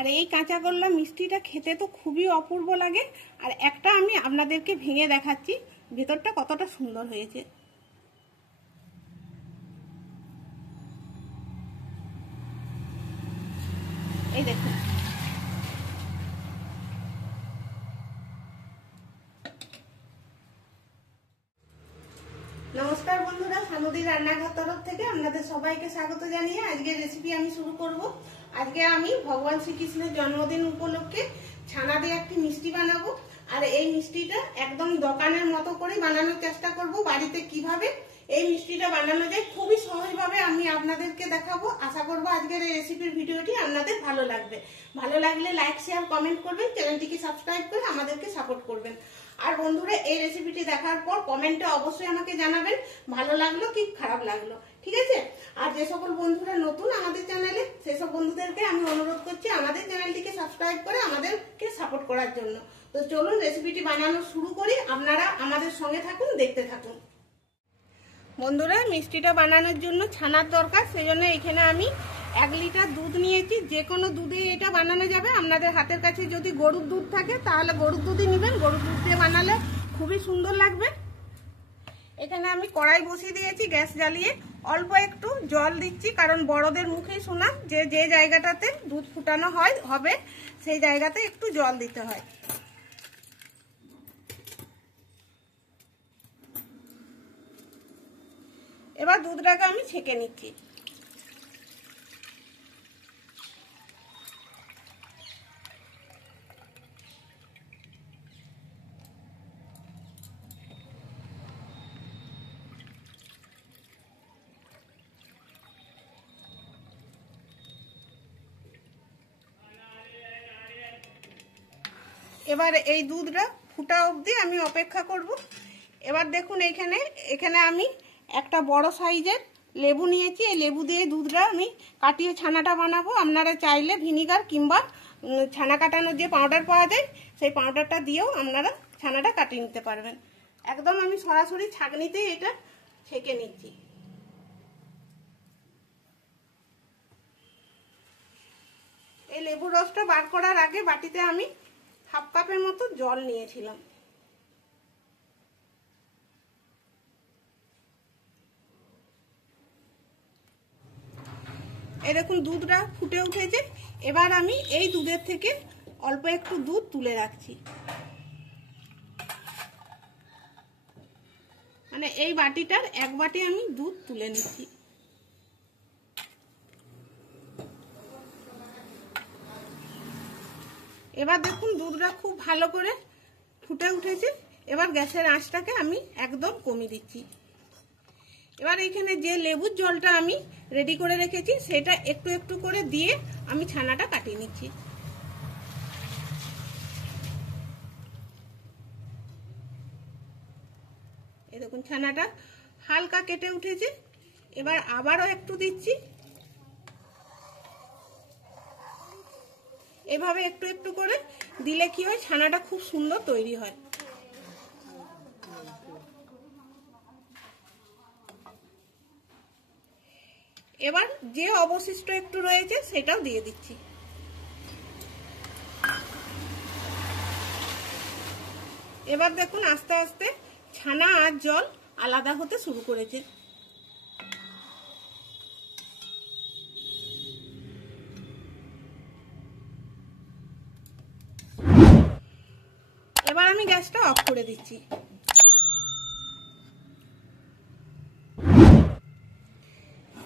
আর এই কাঁচাগোল্লা মিষ্টিটা খেতে তো খুবই অপূর্ব লাগে। আর একটা আমি আপনাদেরকে ভেঙে দেখাচ্ছি ভেতরটা কতটা সুন্দর হয়েছে। এই দেখুন, নমস্কার বন্ধুরা, সানুদি রান্নাঘর তরফ থেকে আপনাদের সবাইকে স্বাগত জানিয়ে আজকের রেসিপি আমি শুরু করব। আজকে আমি ভগবান শ্রীকৃষ্ণের জন্মদিন উপলক্ষে ছানা দিয়ে একটি মিষ্টি বানাবো। আর এই মিষ্টিটা একদম দোকানের মতো করে বানানোর চেষ্টা করব। বাড়িতে কিভাবে এই মিষ্টিটা বানানো যায় খুবই সহজভাবে আমি আপনাদেরকে দেখাবো। আশা করবো আজকের এই রেসিপির ভিডিওটি আপনাদের ভালো লাগবে। ভালো লাগলে লাইক শেয়ার কমেন্ট করবেন, চ্যানেলটিকে সাবস্ক্রাইব করে আমাদেরকে সাপোর্ট করবেন। আর বন্ধুরা, এই রেসিপিটি দেখার পর কমেন্টে অবশ্যই আমাকে জানাবেন ভালো লাগলো কি খারাপ লাগলো, ঠিক আছে? আর যে সকল বন্ধুরা নতুন আমাদের চ্যানেলে, সেসব বন্ধুদেরকে আমি অনুরোধ করছি আমাদের চ্যানেলটিকে সাবস্ক্রাইব করে আমাদেরকে সাপোর্ট করার জন্য। তো চলুন রেসিপিটি বানানো শুরু করি। আপনারা আমাদের সঙ্গে থাকুন, দেখতে থাকুন। বন্ধুরা, মিষ্টিটা বানানোর জন্য ছানার দরকার, সেই জন্য এখানে আমি 1 লিটার দুধ নিয়েছি। যে কোনো দুধে এটা বানানো যাবে। আপনাদের হাতের কাছে যদি গরুর দুধ থাকে তাহলে গরুর দুধই নেবেন, গরুর দুধ দিয়ে বানালে খুবই সুন্দর লাগবে। এখানে আমি কড়াই বসিয়ে দিয়েছি গ্যাস জ্বালিয়ে। অল্প একটু জল দিচ্ছি, কারণ বড়দের মুখেই শোনা যে যে জায়গাটাতে দুধ ফুটানো হবে সেই জায়গাতে একটু জল দিতে হয়। এবার দুধটাকে আমি ছেঁকে নিচ্ছি। এবার এই দুধটা ফুটা অবধি আমি অপেক্ষা করব। এবার দেখুন, এখানে আমি একটা বড় সাইজের লেবু নিয়েছি। এই লেবু দিয়ে দুধটা আমি কাটিয়ে ছানাটা বানাবো। আপনারা চাইলে ভিনিগার কিংবা ছানা কাটানোর যে পাউডার পাওয়া যায় সেই পাউডারটা দিয়েও আপনারা ছানাটা কাটিয়ে নিতে পারবেন। একদম আমি সরাসরি ছাঁকনিতেই এটা ছেঁকে নিচ্ছি। এই লেবুর রসটা বার করার আগে বাটিতে আমি 1/2 কাপের মতো জল নিয়েছিলাম। এই দেখুন, দুধটা ফুটে উঠেছে। এবার আমি এই দুধের থেকে অল্প একটু দুধ তুলে রাখছি, মানে এই বাটিটার 1 বাটি আমি দুধ তুলে নিচ্ছি। এবার দেখুন, দুধটা খুব ভালো করে ফুটে উঠেছে। এবার গ্যাসের আঁচটাকে আমি একদম কমিয়ে দিচ্ছি। এবার এখানে যে লেবুর জলটা আমি রেডি করে রেখেছি সেটা একটু একটু করে দিয়ে আমি ছানাটা কাটিয়ে নিচ্ছি। এই দেখুন, ছানাটা হালকা কেটে উঠেছে। এবার আবারও একটু দিচ্ছি। এভাবে একটু একটু করে দিলে কি হয়, ছানাটা খুব সুন্দর তৈরি হয়। এবার যে অবশিষ্ট একটু রয়েছে সেটাও দিয়ে দিচ্ছি। এবার দেখুন, আস্তে আস্তে ছানা আর জল আলাদা হতে শুরু করেছে। এবার আমি গ্যাসটা অফ করে দিচ্ছি।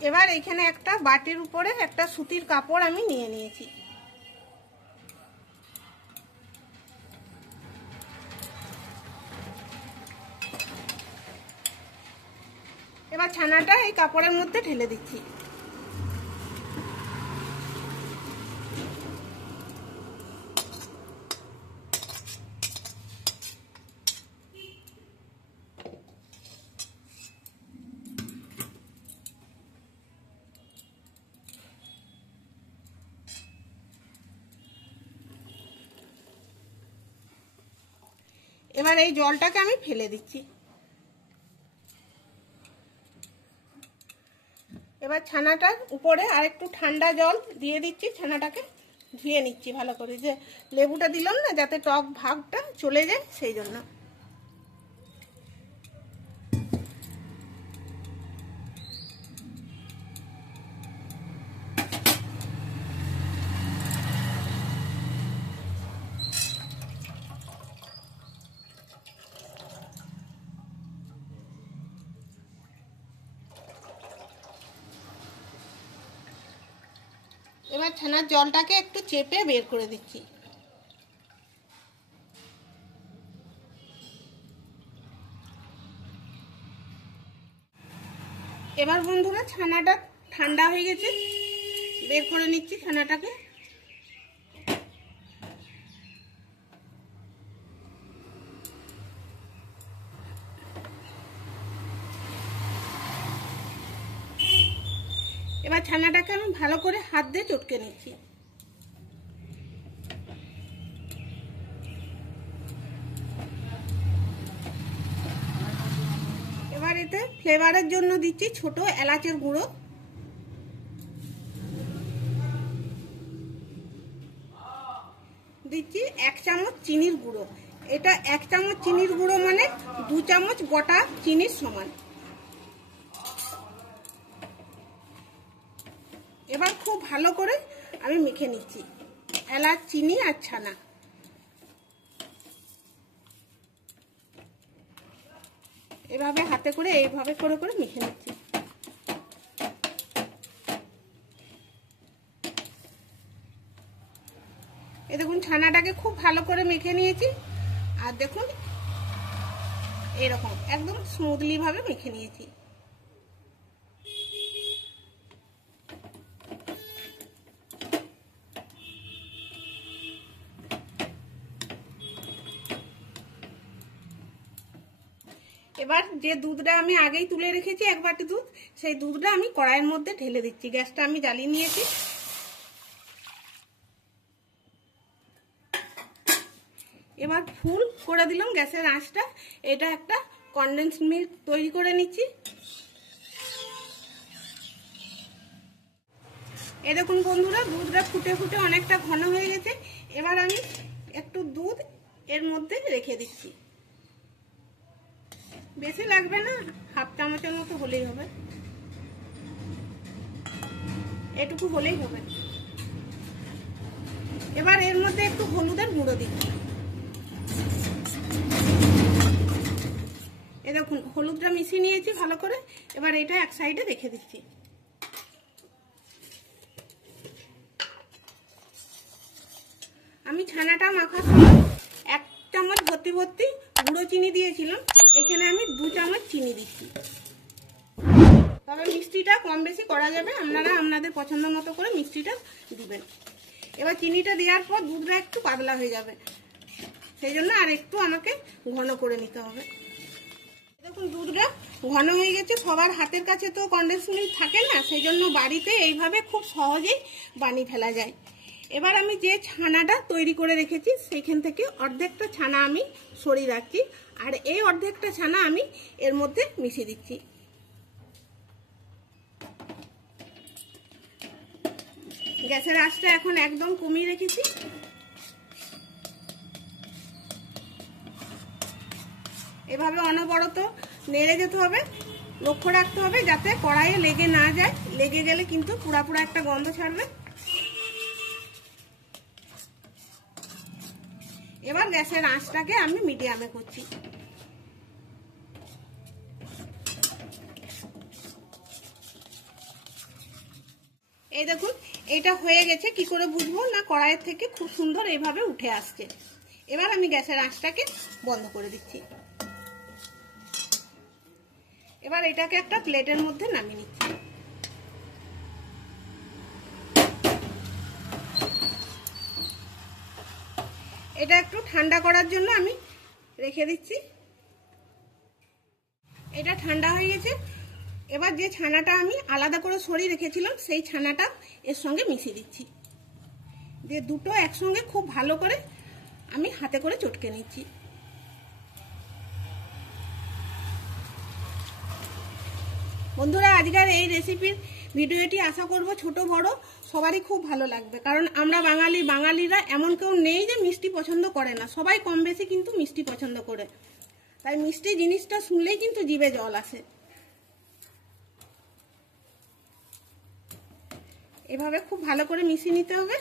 এবার এখানে একটা বাটির উপরে একটা সুতির কাপড় আমি নিয়ে নিয়েছি। এবার ছানাটা এই কাপড়ের মধ্যে ঢেলে দিচ্ছি। এবার এই জলটাকে আমি ফেলে দিচ্ছি। এবার ছানাটার উপরে আরেকটু ঠান্ডা জল দিয়ে দিচ্ছি ছানাটাকে ধুয়ে নিচ্ছি ভালো করে, যে লেবুটা দিলাম না যাতে টক ভাবটা চলে যায় সেই জন্য। এবার ছানার জলটাকে একটু চেপে বের করে দিচ্ছি। এবার বন্ধুরা ছানাটা ঠান্ডা হয়ে গেছে, বের করে নিচ্ছি ছানাটাকে। এবার ছানাটাকে আমি ভালো করে হাত দিয়ে চটকে নিচ্ছি। এবার এতে ফ্লেভারের জন্য দিচ্ছি ছোট এলাচের গুঁড়ো, দিচ্ছি 1 চামচ চিনির গুঁড়ো। এটা 1 চামচ চিনির গুঁড়ো মানে 2 চামচ গোটা চিনির সমান। এবার খুব ভালো করে আমি মেখে নিচ্ছি এলাচ, চিনি আর ছানা। এভাবে হাতে করে এইভাবে করে করে মেখে নিচ্ছি। এই দেখুন ছানাটাকে খুব ভালো করে মেখে নিয়েছি, আর দেখুন এরকম একদম স্মুথলি ভাবে মেখে নিয়েছি। এবার যে দুধটা আমি আগেই তুলে রেখেছি 1 বাটি দুধ, সেই দুধটা আমি কড়াইয়ের মধ্যে ঢেলে দিচ্ছি। গ্যাসটা আমি জ্বালিয়ে নিয়েছি। এবার ফুল করে দিলাম গ্যাসের আঁচটা। এটা একটা কনডেন্স মিল্ক তৈরি করে নিচ্ছি। এই দেখুন বন্ধুরা দুধটা ফুটে ফুটে অনেকটা ঘন হয়ে গেছে। এবার আমি একটু দুধ এর মধ্যে রেখে দিচ্ছি। বেশি লাগবে না, 1/2 চামচের মতো হলেই হবে, এটুকু হলেই হবে। এবার এর মধ্যে একটু হলুদের গুঁড়ো দিচ্ছি। এই দেখুন হলুদটা মিশিয়ে নিয়েছি ভালো করে। এবার এটা এক সাইডে রেখে দিচ্ছি। আমি ছানাটা মাখার সময় 1 চামচ ভর্তি ভর্তি গুঁড়ো চিনি দিয়েছিলাম, এখানে আমি 2 চামচ চিনি দিচ্ছি। তবে মিষ্টিটা কম বেশি করা যাবে, আপনারা আপনাদের পছন্দ মতো করে মিষ্টিটা দিবেন। এবার চিনিটা দেওয়ার পর দুধটা একটু পাতলা হয়ে যাবে, সেই জন্য আর একটু আমাকে ঘন করে নিতে হবে। দেখুন দুধটা ঘন হয়ে গেছে। সবার হাতের কাছে তো কনডেন্স মিল্ক থাকে না, সেই জন্য বাড়িতে এইভাবে খুব সহজেই বানিয়ে ফেলা যায়। এবার আমি যে ছানাটা তৈরি করে রেখেছি সেইখান থেকে অর্ধেকটা ছানা আমি সরিয়ে রাখছি, আর এই অর্ধেকটা ছানা আমি এর মধ্যে মিশিয়ে দিচ্ছি। গ্যাসের আঁচটা এখন একদম কমিয়ে রেখেছি। এভাবে অনবরত নেড়ে যেতে হবে, লক্ষ্য রাখতে হবে যাতে কড়াইয়ে লেগে না যায়। লেগে গেলে কিন্তু পুরা পুরা একটা গন্ধ ছাড়বে। এবার গ্যাসের আঁচটাকে আমি মিডিয়ামে করছি। এই দেখুন এটা হয়ে গেছে। কি করে বুঝবো? না কড়াইয়ের থেকে খুব সুন্দর এইভাবে উঠে আসছে। এবার আমি গ্যাসের আঁচটাকে বন্ধ করে দিচ্ছি। এবার এটাকে একটা প্লেটের মধ্যে নামিয়ে নিচ্ছি। এটা একটু ঠান্ডা করার জন্য আমি রেখে দিচ্ছি। এটা ঠান্ডা হয়ে গেছে। এবার যে ছানাটা আমি আলাদা করে সরিয়ে রেখেছিলাম সেই ছানাটা এর সঙ্গে মিশিয়ে দিচ্ছি, দিয়ে দুটো একসঙ্গে খুব ভালো করে আমি হাতে করে চটকে নিচ্ছি। বন্ধুরা আজকের এই রেসিপির ভিডিওটি আশা করব ছোট বড় সবারই খুব ভালো লাগবে, কারণ আমরা বাঙালিরা এমন কেউ নেই যে মিষ্টি পছন্দ করে না, সবাই কম বেশি কিন্তু মিষ্টি পছন্দ করে। তাই মিষ্টি জিনিসটা শুনলেই কিন্তু জিভে জল আসে। এভাবে খুব ভালো করে মিশিয়ে নিতে হবে।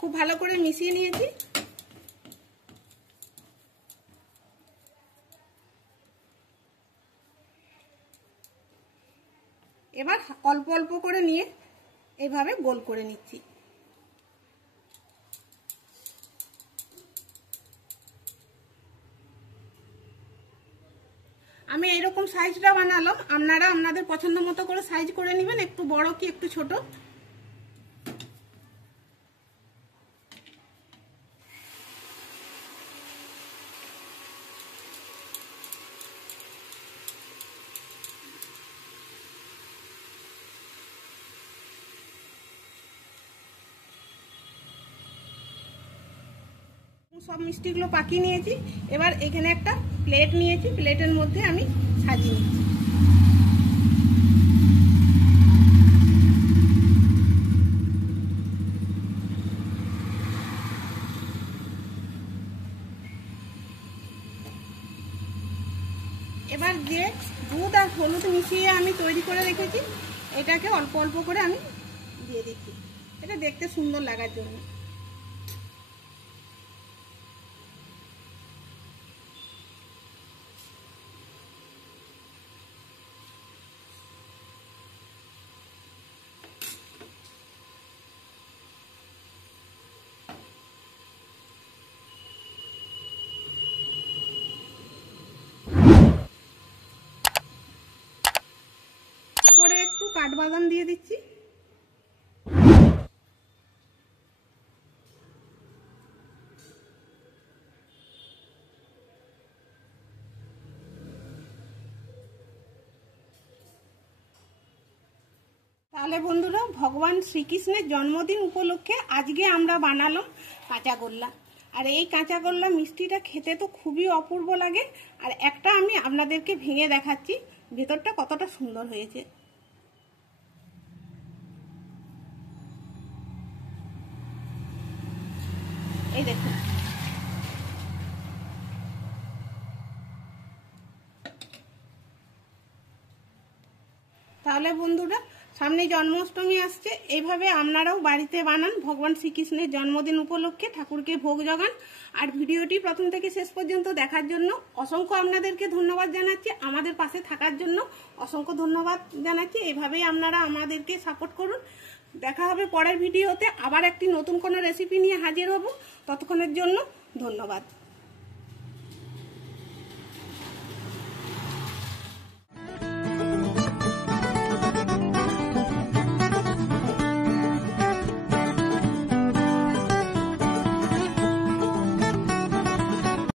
খুব ভালো করে মিশিয়ে নিয়েছি। এবার অল্প অল্প করে নিয়ে এইভাবে গোল করে নিচ্ছি। আমি এরকম সাইজটা বানালাম, আপনারা আপনাদের পছন্দ মতো করে সাইজ করে নেবেন, একটু বড় কি একটু ছোট। সব মিষ্টিগুলো পাকিয়ে নিয়েছি। এবার এখানে একটা প্লেট নিয়েছি, প্লেটের মধ্যে আমি সাজিয়ে নিচ্ছি। এবার যে দুধ আর হলুদ মিশিয়ে আমি তৈরি করে রেখেছি, এটাকে অল্প অল্প করে আমি দিয়ে দিচ্ছি, এটা দেখতে সুন্দর লাগার জন্য। পরে একটু কাঠবাদাম দিয়ে দিচ্ছি। তাহলে বন্ধুরা, ভগবান শ্রীকৃষ্ণের জন্মদিন উপলক্ষে আজকে আমরা বানালাম কাঁচাগোল্লা। আর এই কাঁচাগোল্লা মিষ্টিটা খেতে তো খুবই অপূর্ব লাগে। আর একটা আমি আপনাদেরকে ভেঙে দেখাচ্ছি ভেতরটা কতটা সুন্দর হয়েছে। এই দেখুন। তাহলে বন্ধুরা, সামনে জন্মাষ্টমী আসছে, এইভাবে আপনারাও বাড়িতে বানান, ভগবান শ্রীকৃষ্ণের জন্মদিন উপলক্ষে ঠাকুরকে ভোগ জোগান। আর ভিডিওটি প্রথম থেকে শেষ পর্যন্ত দেখার জন্য অসংখ্য আপনাদেরকে ধন্যবাদ জানাচ্ছি, আমাদের পাশে থাকার জন্য অসংখ্য ধন্যবাদ জানাচ্ছি। এইভাবেই আপনারা আমাদেরকে সাপোর্ট করুন। দেখা হবে পরের ভিডিওতে, আবার একটি নতুন কোনো রেসিপি নিয়ে হাজির হব। ততক্ষণের জন্য ধন্যবাদ।